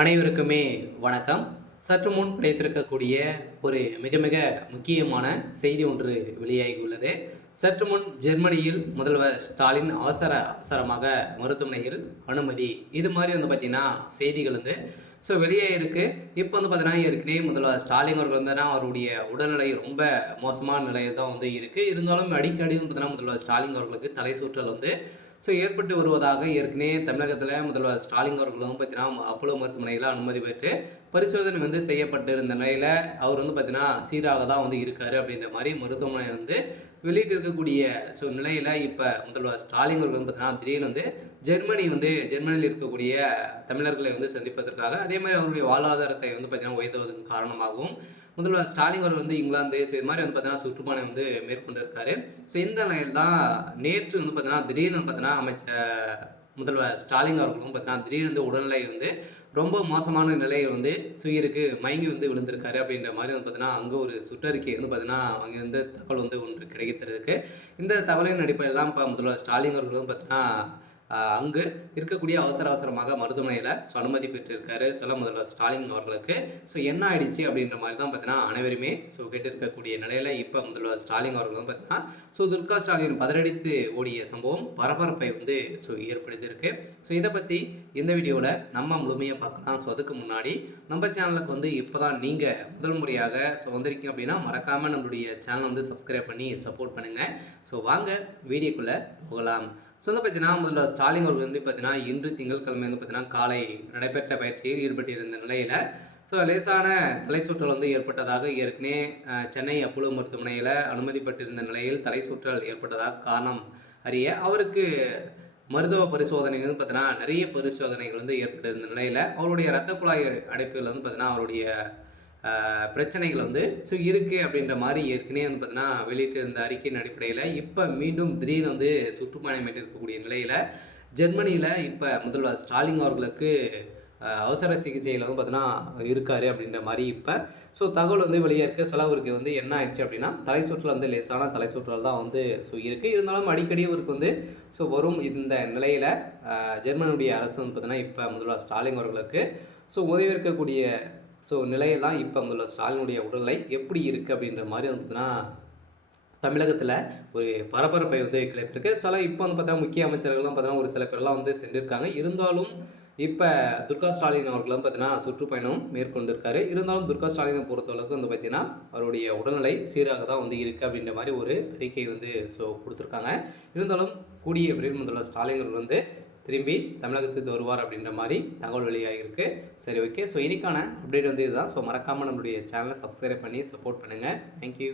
அனைவருக்குமே வணக்கம். சற்று முன் கிடைத்திருக்கக்கூடிய ஒரு மிக மிக முக்கியமான செய்தி ஒன்று வெளியாகியுள்ளது. சற்று முன் ஜெர்மனியில் முதல்வர் ஸ்டாலின் அவசரமாக மருத்துவமனையில் அனுமதி. இது மாதிரி பார்த்தீங்கன்னா செய்திகள் வெளியாகிருக்கு. இப்போ பார்த்தீங்கன்னா ஏற்கனவே முதல்வர் ஸ்டாலின் அவர்கள் அவருடைய உடல்நிலை ரொம்ப மோசமான நிலையில் தான் இருக்குது. இருந்தாலும் அடிக்கடி பார்த்தீங்கன்னா முதல்வர் ஸ்டாலின் அவர்களுக்கு தலை சுற்றல் ஏற்பட்டு வருவதாக ஏற்கனவே தமிழகத்தில் முதல்வர் ஸ்டாலின் அவர்களும் பார்த்தீங்கன்னா அப்போலோ மருத்துவமனையில் அனுமதி பெற்று பரிசோதனை செய்யப்பட்டு இருந்த நிலையில் அவர் பார்த்தீங்கன்னா சீராக தான் இருக்காரு அப்படின்ற மாதிரி மருத்துவமனை வெளியிட்டு இருக்கக்கூடிய நிலையில் இப்போ முதல்வர் ஸ்டாலின் அவர்கள் பார்த்தீங்கன்னா திடீர்னு ஜெர்மனியில் இருக்கக்கூடிய தமிழர்களை சந்திப்பதற்காக அதே மாதிரி அவருடைய வாழ்வாதாரத்தை பார்த்தீங்கன்னா உயர்த்துவதன் காரணமாகவும் முதல்வர் ஸ்டாலின் அவர்கள் இங்கிலாந்து இது மாதிரி பார்த்தீங்கன்னா சுற்றுப்பயணம் மேற்கொண்டிருக்காரு. இந்த நிலையில் தான் நேற்று பார்த்தீங்கன்னா திடீர்னு பார்த்தீங்கன்னா முதல்வர் ஸ்டாலின் அவர்களும் பார்த்தீங்கன்னா திடீர்னு உடல்நிலை ரொம்ப மோசமான நிலையில் சுயிருக்கு மயங்கி விழுந்திருக்காரு அப்படின்ற மாதிரி பார்த்தீங்கன்னா அங்கே ஒரு சுற்றறிக்கை பார்த்தீங்கன்னா அங்கே தகவல் ஒன்று கிடைக்கிறதுக்கு இந்த தகவலின் அடிப்படையில் தான் இப்போ முதல்வர் ஸ்டாலின் அவர்களும் பார்த்தீங்கன்னா அங்கு இருக்கக்கூடிய அவசரமாக மருத்துவமனையில் அனுமதி பெற்றிருக்காரு முதல்வர் ஸ்டாலின் அவர்களுக்கு. என்ன ஆயிடுச்சு அப்படின்ற மாதிரி தான் பார்த்தீங்கன்னா அனைவருமே கேட்டிருக்கக்கூடிய நிலையில் இப்போ முதல்வர் ஸ்டாலின் அவர்கள் பார்த்தீங்கன்னா துர்கா ஸ்டாலின் பதறடித்து ஓடிய சம்பவம் பரபரப்பை ஏற்படுத்தியிருக்கு. இதை பற்றி இந்த வீடியோவில் நம்ம முழுமையாக பார்க்கலாம். அதுக்கு முன்னாடி நம்ம சேனலுக்கு இப்போ தான் நீங்கள் முதல் முறையாக வந்திருக்கீங்க அப்படின்னா மறக்காமல் நம்மளுடைய சேனல் சப்ஸ்கிரைப் பண்ணி சப்போர்ட் பண்ணுங்கள். வாங்க வீடியோக்குள்ளே போகலாம். பார்த்தீங்கன்னா முதல்ல ஸ்டாலின் அவர்கள் பார்த்தீங்கன்னா இன்று திங்கட்கிழமை பார்த்தீங்கன்னா காலை நடைபெற்ற பயிற்சியில் ஈடுபட்டிருந்த நிலையில் லேசான தலை சுற்றல் ஏற்பட்டதாக ஏற்கனவே சென்னை அப்போலோ மருத்துவமனையில் அனுமதிப்பட்டிருந்த நிலையில் தலை சுற்றல் ஏற்பட்டதாக காரணம் அறிய அவருக்கு மருத்துவ பரிசோதனைகள் பார்த்தீங்கன்னா நிறைய பரிசோதனைகள் ஏற்பட்டிருந்த நிலையில் அவருடைய இரத்த குழாய் அடைப்புகள் பார்த்தீங்கன்னா அவருடைய பிரச்சனைகள் இருக்குது அப்படின்ற மாதிரி ஏற்கனவே பார்த்தீங்கன்னா வெளியிட்டு இருந்த அறிக்கையின் அடிப்படையில் இப்போ மீண்டும் திடீர்னு சுற்றுப்பயணம் இருக்கக்கூடிய நிலையில் ஜெர்மனியில் இப்போ முதல்வர் ஸ்டாலின் அவர்களுக்கு அவசர சிகிச்சையில் பார்த்தீங்கன்னா இருக்கார் அப்படின்ற மாதிரி இப்போ தகவல் வெளியே இருக்க அவருக்கு என்ன ஆயிடுச்சு அப்படின்னா தலை சுற்றல் லேசான தலை சுற்றல் தான் இருக்குது. இருந்தாலும் அடிக்கடி அவருக்கு வரும் இந்த நிலையில் ஜெர்மனியுடைய அரசு பார்த்தீங்கன்னா இப்போ முதல்வர் ஸ்டாலின் அவர்களுக்கு உதவி இருக்கக்கூடிய நிலையெல்லாம் இப்போ முதல்ல ஸ்டாலினுடைய உடல்நிலை எப்படி இருக்குது அப்படின்ற மாதிரி பார்த்தீங்கன்னா தமிழகத்தில் ஒரு பரபரப்பை கிளப்பிருக்கு. இப்போ பார்த்தீங்கன்னா முக்கிய அமைச்சர்கள்லாம் பார்த்தீங்கன்னா ஒரு சில பேர்லாம் சென்றிருக்காங்க. இருந்தாலும் இப்போ துர்கா ஸ்டாலின் அவர்களும் பார்த்தீங்கன்னா சுற்றுப்பயணம் மேற்கொண்டிருக்காரு. இருந்தாலும் துர்கா ஸ்டாலினை பொறுத்தளவுக்கு பார்த்தீங்கன்னா அவருடைய உடல்நிலை சீராக தான் இருக்குது அப்படின்ற மாதிரி ஒரு அறிக்கை கொடுத்துருக்காங்க. இருந்தாலும் கூடிய விரைவில் முதல்வர் ஸ்டாலின் அவர்கள் திரும்பி தமிழகத்துக்கு வருவார் அப்படின்ற மாதிரி தகவல் வெளியாகிருக்கு. சரி, ஓகே. இன்னைக்கான அப்டேட் இதுதான். மறக்காமல் நம்மளுடைய சேனலை சப்ஸ்கிரைப் பண்ணி சப்போர்ட் பண்ணுங்கள். தேங்க்யூ.